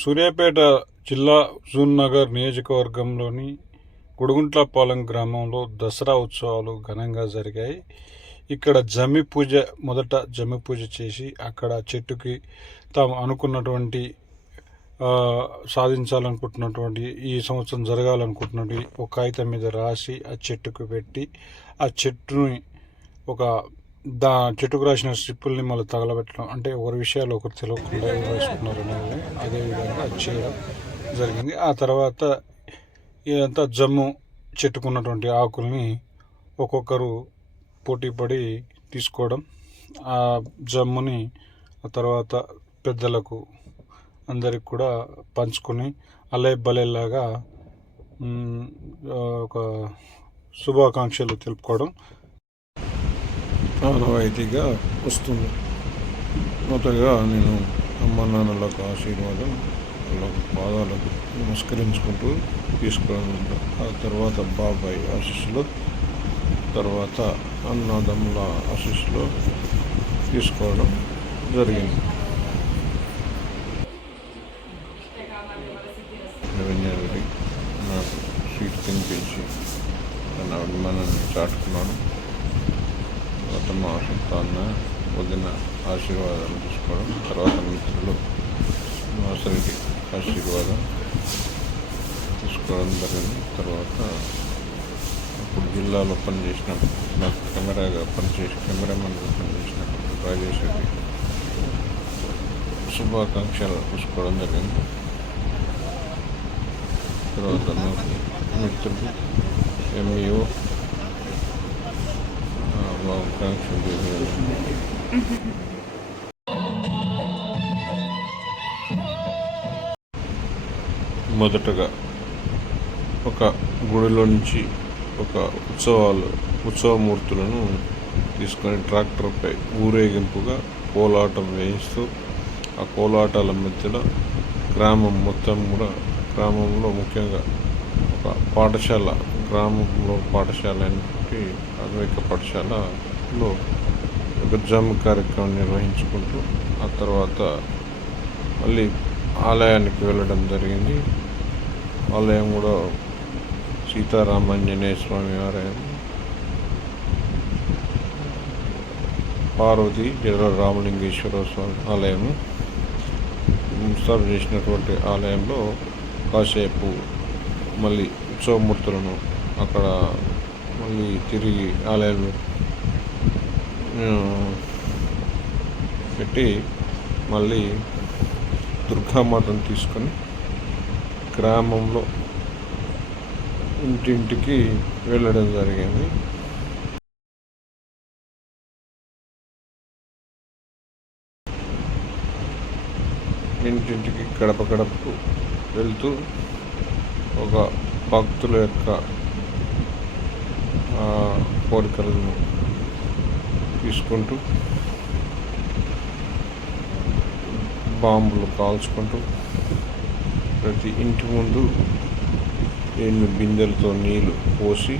సూర్యాపేట జిల్లా జూన్నగర్ నియోజకవర్గంలోని గుడుగుంట్లపాలెం గ్రామంలో దసరా ఉత్సవాలు ఘనంగా జరిగాయి. ఇక్కడ జమి పూజ మొదట జమి పూజ చేసి అక్కడ చెట్టుకి తాము అనుకున్నటువంటి సాధించాలనుకుంటున్నటువంటి ఈ సంవత్సరం జరగాలనుకుంటున్నటువంటి ఒక కాగితం మీద రాసి ఆ చెట్టుకు పెట్టి ఆ చెట్టుని ఒక దా చెట్టుకు రాసిన స్ట్రిప్పుల్ని మళ్ళీ తగలబెట్టడం. అంటే ఒకరి విషయాలు ఒకరు తెలియకుండా ఏం వేసుకున్నారు అనేది అదేవిధంగా అది చేయడం జరిగింది. ఆ తర్వాత ఇదంతా జమ్ము చెట్టుకున్నటువంటి ఆకుల్ని ఒక్కొక్కరు పోటీ పడి తీసుకోవడం ఆ జమ్ముని ఆ తర్వాత పెద్దలకు అందరికి కూడా పంచుకొని అలే బలేలాగా ఒక శుభాకాంక్షలు తెలుపుకోవడం ఆనవాయితీగా వస్తుంది. మొదటగా నేను అమ్మ నాన్నలకు ఆశీర్వాదం వాళ్ళకు పాదాలకు నమస్కరించుకుంటూ తీసుకోవడం ఆ తర్వాత బాబాయ్ ఆశీస్సులు తర్వాత అన్నదమ్ముల ఆశీస్సులు తీసుకోవడం జరిగింది. రెవెన్యూ రెడ్డి నాకు సీట్ తినిపించి తన అభిమానాన్ని చాటుకున్నాడు తర్వాత మా సుల్తాన్న వదిన ఆశీర్వాదాలు తీసుకోవడం. తర్వాత మిత్రులు వాసరెడ్డి ఆశీర్వాదం తీసుకోవడం జరిగింది. తర్వాత అప్పుడు జిల్లాలో పనిచేసిన నాకు కెమెరాగా పనిచేసి కెమెరామెన్గా పనిచేసినప్పుడు రాజేష్ రెడ్డి శుభాకాంక్షలు తీసుకోవడం జరిగింది. తర్వాత నాకు మిత్రులు ఎంఈఓ శుభాకాంక్షలు మొదటగా ఒక గుడిలో నుంచి ఒక ఉత్సవాలు ఉత్సవమూర్తులను తీసుకొని ట్రాక్టర్పై ఊరేగింపుగా కోలాటం వేయిస్తూ ఆ కోలాటాల మధ్యలో గ్రామం మొత్తం కూడా గ్రామంలో ముఖ్యంగా ఒక పాఠశాల గ్రామంలో పాఠశాల అనేటువంటి ప్రాథమిక పాఠశాలలో ఒక జమ్ కార్యక్రమం నిర్వహించుకుంటూ ఆ తర్వాత మళ్ళీ ఆలయానికి వెళ్ళడం జరిగింది. ఆలయం కూడా సీతారామాంజనేయ స్వామి ఆలయం. పార్వతి జనరల్ రామలింగేశ్వర స్వామి ఆలయము ముస్తాబు చేసినటువంటి ఆలయంలో కాసేపు మళ్ళీ ఉత్సవమూర్తులను అక్కడ మళ్ళీ తిరిగి ఆలయాలు పెట్టి మళ్ళీ దుర్గామాతను తీసుకొని గ్రామంలో ఇంటింటికి వెళ్ళడం జరిగింది. ఇంటింటికి గడప గడపకు వెళ్తూ ఒక భక్తుల యొక్క కోరికలను తీసుకుంటూ బాంబులు కాల్చుకుంటూ ప్రతి ఇంటి ముందు ఎన్ని బిందెలతో నీళ్ళు పోసి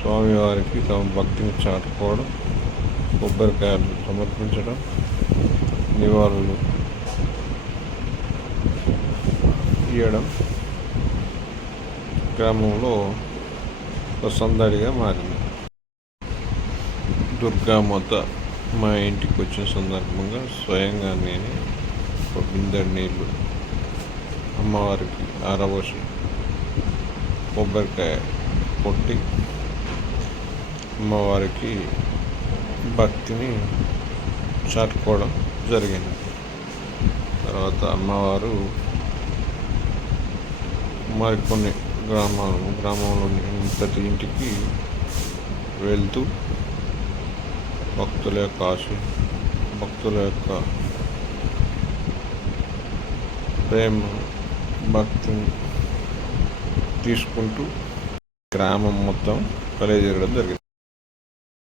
స్వామివారికి తమ భక్తిని చాటుకోవడం కొబ్బరికాయలు సమర్పించడం నివాళులు ఇవ్వడం గ్రామంలో సందడిగా మారింది. దుర్గామాత మా ఇంటికి వచ్చిన సందర్భంగా స్వయంగా నేనే ఒక బిందెడు నీళ్ళు అమ్మవారికి ఆరబోసి కొబ్బరికాయ కొట్టి అమ్మవారికి భక్తిని చాటుకోవడం జరిగింది. తర్వాత అమ్మవారు మరికొన్ని గ్రామాలు గ్రామంలోని ప్రతి ఇంటికి వెళ్తూ భక్తుల యొక్క ఆశ భక్తుల యొక్క ప్రేమ భక్తిని తీసుకుంటూ గ్రామం మొత్తం కలియజరగడం జరిగింది.